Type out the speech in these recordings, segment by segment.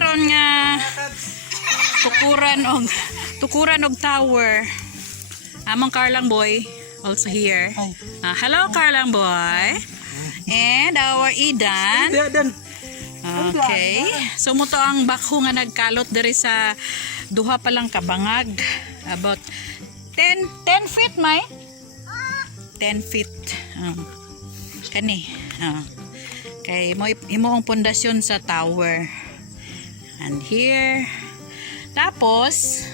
karon nga tukuran og tower. Among Carlang boy also here. Hello Carlang boy. And our Idan. Okay. So mo to ang bakho nga nagkalot diri sa duha pa lang kabangag. About 10 feet may 10 feet. Kani. Kay mo imo ang pundasyon sa tower. And here. Tapos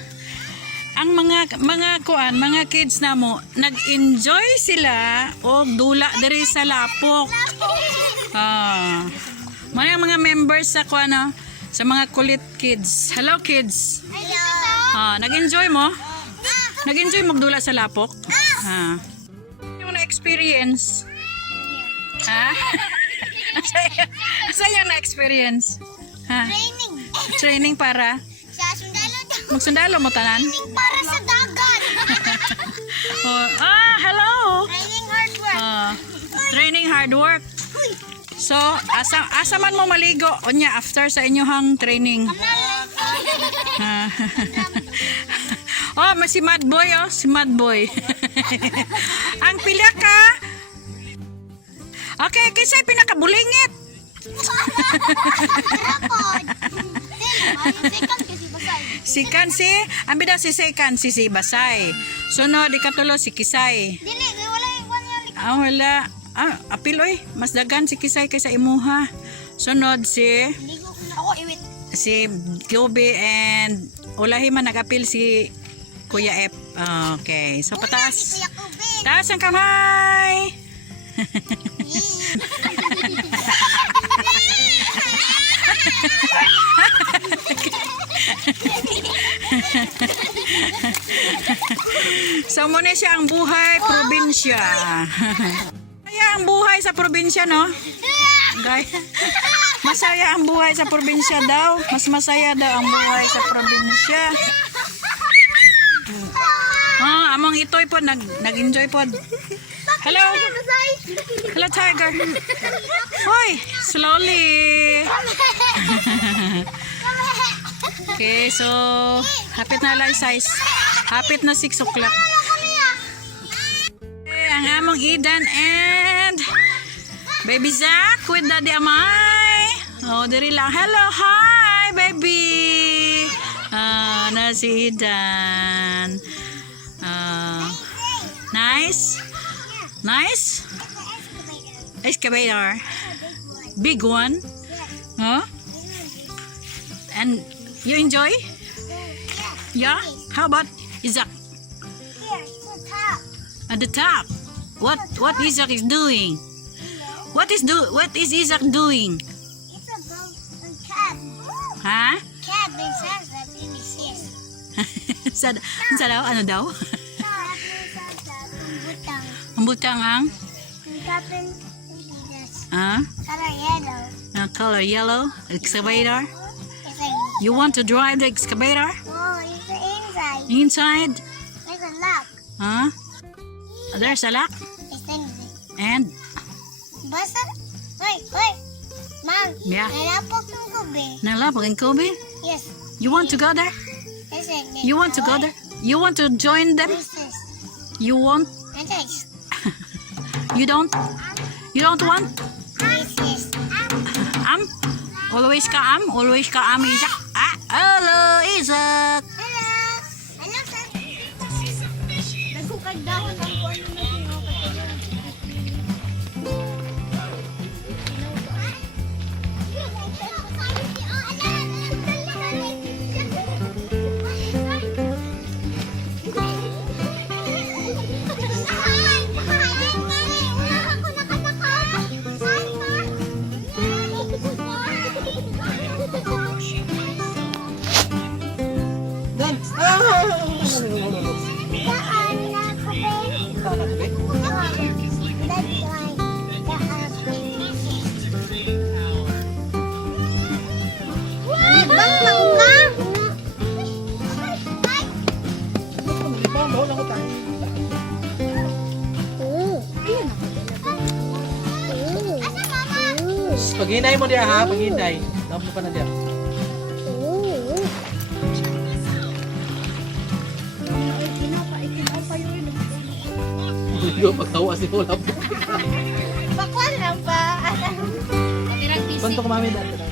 ang mga kids namo nag-enjoy sila og dula diri sa lapok. Mga members sa sa mga kulit kids. Hello kids. Hello. Nag-enjoy mo? Nag-enjoy mo dula sa lapok? Yung na-experience? Asa yung na-experience? Training. Training para? Sa sundalo daw. Magsundalo mo tanan? Training para sa dagat. Hello. Training hard work. Training hard work. So, asa man mo maligo unya after sa inyohang training? Si Mad Boy si Mad Boy. Ang pila ka? Okay, kisay pinakabulingit. Sikan si, ambi daw si Sekan si Basay. Sunod ikatulo si Kisay. Dili, wala yung kanya. Wala. Apil oy, mas dagan si Kisay kaysa imuha. Sunod si Ligo ko na ako iwit. si Kobe and ulahi man nag-apil si Kuya F. Okay, so pataas. Si Kuya Kobe. Taas ang kamay. So muna siya ang buhay probinsya. Masaya ang buhay sa probinsya, no? Masaya ang buhay sa probinsya daw. Mas masaya daw ang buhay sa probinsya. Among itoy po nag-enjoy po. Hello. Hello tiger. Hoy, slowly. Okay, so hapit na lang size. Hapit na 6 o'clock. Okay, ang among Idan and Baby Zach with Daddy Amay. Diri lang. Hello, hi, baby. Na si Idan. Nice. Nice. Excavator. Big one. And you enjoy? Yeah? How about Isaac? Here, to the top. At the top. What Isaac is doing? What is Isaac doing? It's a boat and cat. Ha? Cat, they says that in his sis. Sa daw? Ano daw? Cat, they says that in butang. Ang butang ang? In captain, this. Color yellow. Color yellow. Excavator. It's like, You want to drive the excavator? oh, it's the inside. Inside? There's a lock. There's a lock. It's in it. And? Basta, wait. Mom, Yeah. nalapok ng gabi. Nalapag ang Kobe? Yes. You want to go there? It's like, You want to go there? You want to join them? What's this? You want? And this. You don't? You don't want? This is. Always ka Always ka Isaac? Hello, Isaac! Hello. Hello, sir. Nagkukad daw ng kuwan ng Paghinay mo diya ha, paghinay. Dapat pa na diya. Yo, pagtawa si Ulap. Bakwan lang ba? Natirang busy. Banto ko mami dati.